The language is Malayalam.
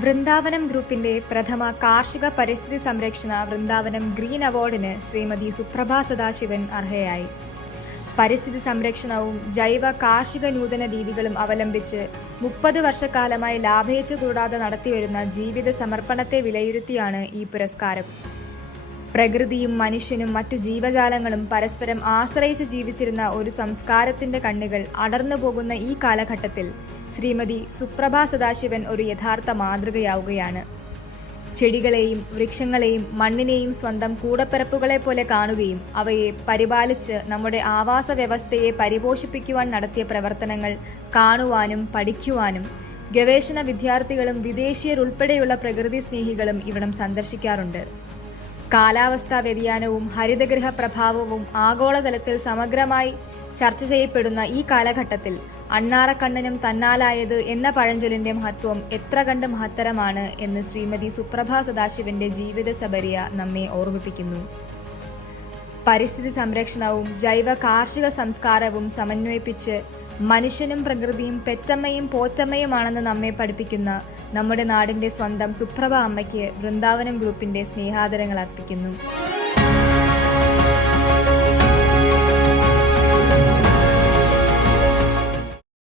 വൃന്ദാവനം ഗ്രൂപ്പിന്റെ പ്രഥമ കാർഷിക പരിസ്ഥിതി സംരക്ഷണ വൃന്ദാവനം ഗ്രീൻ അവാർഡിന് ശ്രീമതി സുപ്രഭ സദാശിവൻ അർഹയായി. പരിസ്ഥിതി സംരക്ഷണവും ജൈവ കാർഷിക നൂതന രീതികളും അവലംബിച്ച് 30 വർഷക്കാലമായി ലാഭേച്ഛ കൂടാതെ നടത്തിവരുന്ന ജീവിത സമർപ്പണത്തെ വിലയിരുത്തിയാണ് ഈ പുരസ്കാരം. പ്രകൃതിയും മനുഷ്യനും മറ്റു ജീവജാലങ്ങളും പരസ്പരം ആശ്രയിച്ചു ജീവിച്ചിരുന്ന ഒരു സംസ്കാരത്തിന്റെ കണ്ണുകൾ അടർന്നു പോകുന്ന ഈ കാലഘട്ടത്തിൽ ശ്രീമതി സുപ്രഭ സദാശിവൻ ഒരു യഥാർത്ഥ മാതൃകയാവുകയാണ്. ചെടികളെയും വൃക്ഷങ്ങളെയും മണ്ണിനെയും സ്വന്തം കൂടപ്പിറപ്പുകളെ പോലെ കാണുകയും അവയെ പരിപാലിച്ച് നമ്മുടെ ആവാസ വ്യവസ്ഥയെ പരിപോഷിപ്പിക്കുവാൻ നടത്തിയ പ്രവർത്തനങ്ങൾ കാണുവാനും പഠിക്കുവാനും ഗവേഷണ വിദ്യാർത്ഥികളും വിദേശീയരുൾപ്പെടെയുള്ള പ്രകൃതി സ്നേഹികളും ഇവിടം സന്ദർശിക്കാറുണ്ട്. കാലാവസ്ഥാ വ്യതിയാനവും ഹരിതഗൃഹ പ്രഭാവവും ആഗോളതലത്തിൽ സമഗ്രമായി ചർച്ച ചെയ്യപ്പെടുന്ന ഈ കാലഘട്ടത്തിൽ അണ്ണാറക്കണ്ണനും തന്നാലായത് എന്ന പഴഞ്ചൊല്ലിന്റെ മഹത്വം എത്ര കണ്ട് മഹത്തരമാണ് എന്ന് ശ്രീമതി സുപ്രഭ സദാശിവന്റെ ജീവിത സബരിയ നമ്മെ ഓർമ്മിപ്പിക്കുന്നു. പരിസ്ഥിതി സംരക്ഷണവും ജൈവ കാർഷിക സംസ്കാരവും സമന്വയിപ്പിച്ച് മനുഷ്യനും പ്രകൃതിയും പെറ്റമ്മയും പോറ്റമ്മയുമാണെന്ന് നമ്മെ പഠിപ്പിക്കുന്ന നമ്മുടെ നാടിന്റെ സ്വന്തം സുപ്രഭ അമ്മയ്ക്ക് വൃന്ദാവനം ഗ്രൂപ്പിന്റെ സ്നേഹാദരങ്ങൾ അർപ്പിക്കുന്നു.